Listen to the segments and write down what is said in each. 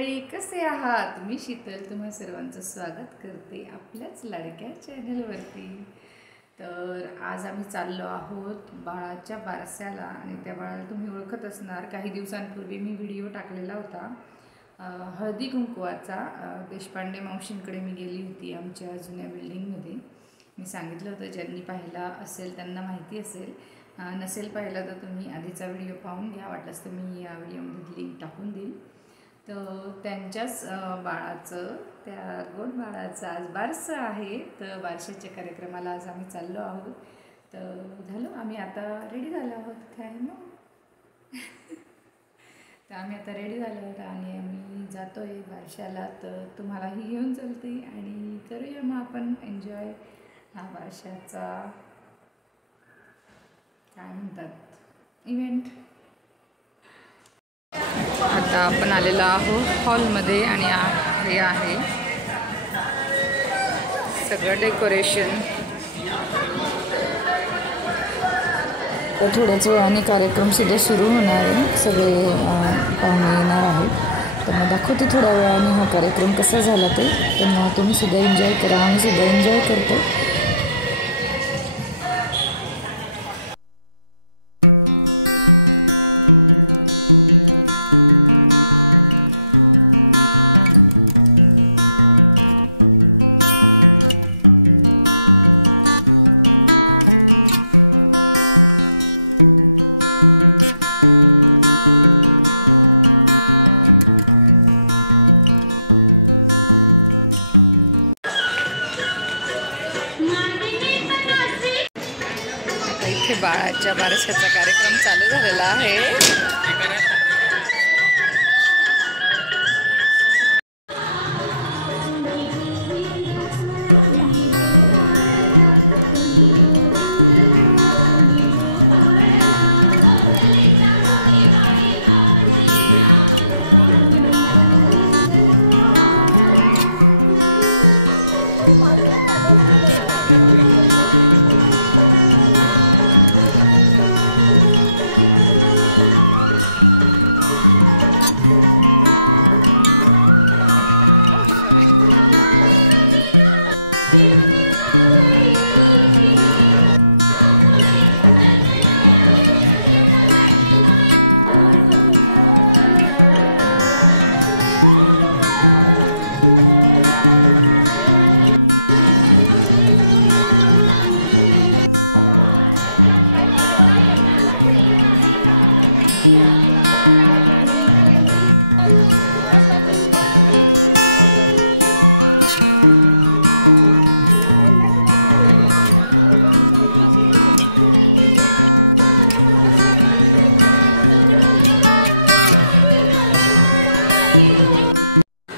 मंडळी, कसे आहात? मी शीतल तुम्हा सर्वांचं स्वागत करते आपल्याच लाडक्या चॅनलवरती। तर आज आम्ही चाललो आहोत बाळाच्या बारशाला आणि त्या बाळाला तुम्ही ओळखत असणार। काही दिवसांपूर्वी मी व्हिडिओ टाकलेला होता हळदी कुंकवाचा। देशपांडे मावशींकडे मी गेली होती आमच्या जुन्या बिल्डिंगमध्ये। मी सांगितलं होतं ज्यांनी पाहिला असेल त्यांना माहिती असेल, नसेल पाहिला तर तुम्ही आधीचा व्हिडिओ पाहून घ्या, वाटलंच तर मी या व्हिडिओमध्ये लिंक टाकून देईन। तर त्यांच्याच बाळाचं, त्या गोड बाळाचं आज बारसं आहे। तर बारशाच्या कार्यक्रमाला आज आम्ही चाललो आहोत। तर झालं, आम्ही आता रेडी झालो आहोत। काय मग तर आम्ही आता रेडी झालो आहोत आणि आम्ही जातो आहे बारशाला। तर तुम्हालाही घेऊन चलते आणि करूया मग आपण एन्जॉय हा बारशाचा काय म्हणतात इव्हेंट। आता आपण आलेलो आहोत हॉलमध्ये आणि हे आहे सगळं डेकोरेशन। तर थोड्याच वेळाने कार्यक्रम सुद्धा सुरू होणार आहे, सगळे पाहुणे येणार आहेत। तर मग दाखवते थोड्या वेळाने हा कार्यक्रम कसा झाला ते। तर मग तुम्ही सुद्धा एन्जॉय करा, आम्ही सुद्धा एन्जॉय करतो। इथे बाळाच्या बारशाचा कार्यक्रम चालू झालेला आहे।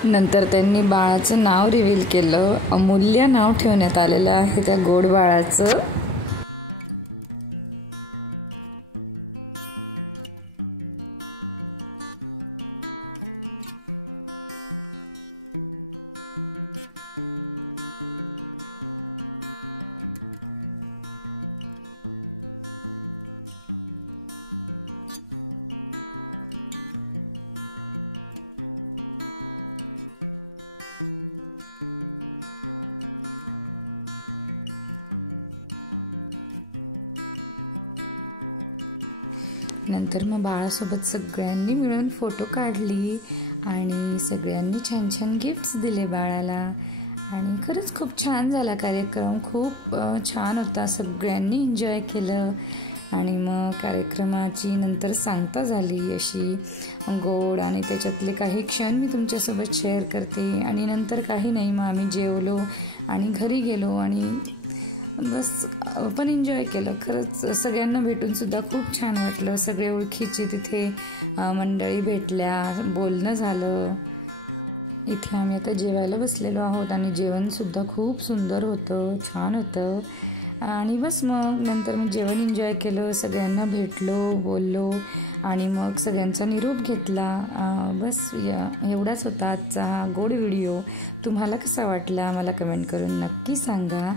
नंतर त्यांनी बाळाचं नाव रिव्हील केलं। अमूल्य नाव ठेवण्यात आलेलं आहे त्या गोड बाळाचं। नंतर मग बाळासोबत सगळ्यांनी मिळून फोटो काढली आणि सगळ्यांनी छान छान गिफ्ट्स दिले बाळाला। आणि खरंच खूप छान झाला कार्यक्रम, खूप छान होता, सगळ्यांनी एन्जॉय केलं। आणि मग कार्यक्रमाची नंतर सांगता झाली अशी गोड, आणि त्याच्यातले काही क्षण मी तुमच्यासोबत शेअर करते। आणि नंतर काही नाही, मग आम्ही जेवलो आणि घरी गेलो आणि बस पण एन्जॉय केलं। खरंच सगळ्यांना भेटून सुद्धा खूप छान वाटलं। सगळे ओळखीचे तिथे मंडळी भेटल्या, बोलणं झालं। इथे आम्ही आता जेवायला बसलेलो आहोत आणि जेवणसुद्धा खूप सुंदर होतं, छान होतं। आणि बस मग नंतर मग जेवण एन्जॉय केलं, सगळ्यांना भेटलो, बोललो आणि मग सगळ्यांचा निरोप घेतला। बस एवढाच होता आजचा हा गोड व्हिडिओ। तुम्हाला कसा वाटला मला कमेंट करून नक्की सांगा।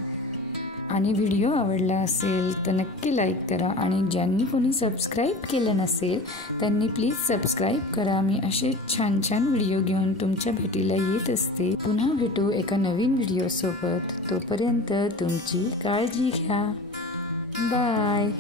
आणि व्हिडिओ आवडला असेल तर नक्की लाईक करा आणि ज्यांनी कोणी सबस्क्राईब केलं नसेल त्यांनी प्लीज सबस्क्राईब करा. मी असे छान छान व्हिडिओ घेऊन तुमच्या भेटीला येत असते. पुन्हा भेटू एका नवीन व्हिडिओसोबत. तोपर्यंत तुमची काळजी घ्या. बाय.